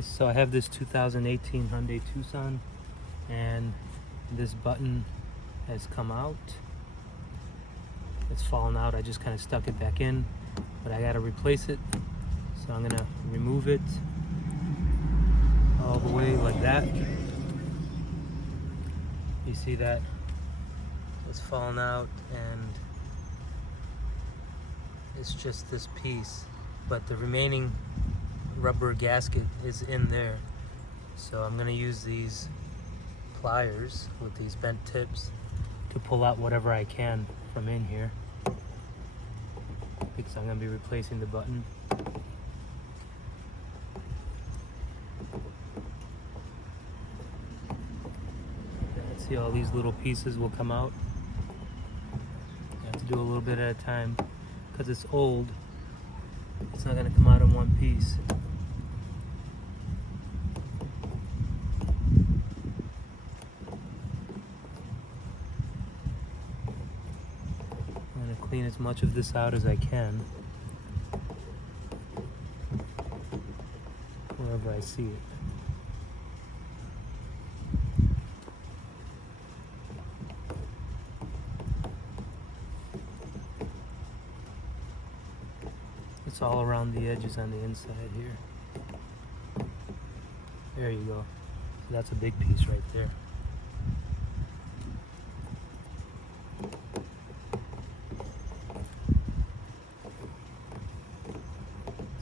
So I have this 2018 Hyundai Tucson, and this button has come out. It's fallen out. I just kind of stuck it back in, but I gotta replace it. So I'm gonna remove it all the way like that. You see that? It's fallen out, and it's just this piece, but the remaining rubber gasket is in there. So I'm going to use these pliers with these bent tips to pull out whatever I can from in here, because I'm going to be replacing the button. See, all these little pieces will come out. You have to do a little bit at a time because it's old. It's not going to come out in one piece. I'm going to clean as much of this out as I can wherever I see it. It's all around the edges on the inside here. There you go. So that's a big piece right there.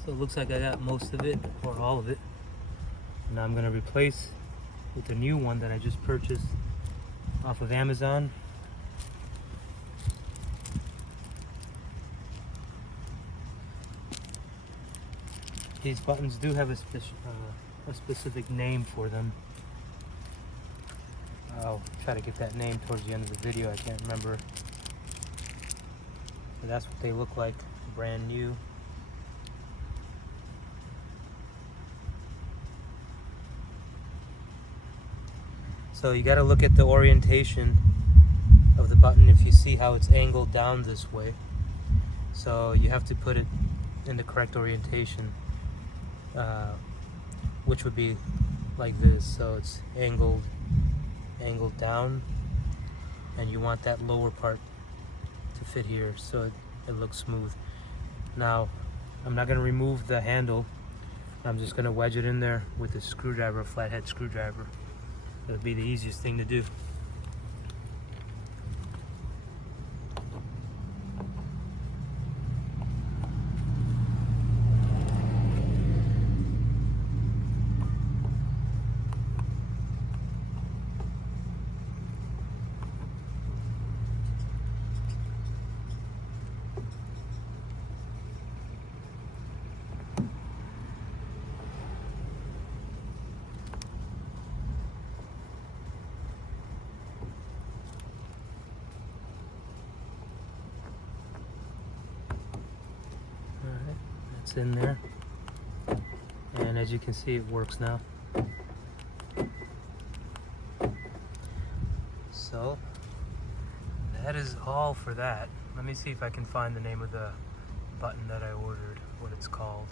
So it looks like I got most of it, or all of it. Now I'm going to replace with a new one that I just purchased off of Amazon. These buttons do have a specific name for them. I'll try to get that name towards the end of the video. I can't remember. But that's what they look like, brand new. So you got to look at the orientation of the button. If you see how it's angled down this way, so you have to put it in the correct orientation. Which would be like this. So it's angled down, and you want that lower part to fit here so it looks smooth. Now I'm not going to remove the handle. I'm just going to wedge it in there with a screwdriver, a flathead screwdriver. That would be the easiest thing to do. It's in there, and as you can see, it works now. So that is all for that. Let me see if I can find the name of the button that I ordered, what it's called.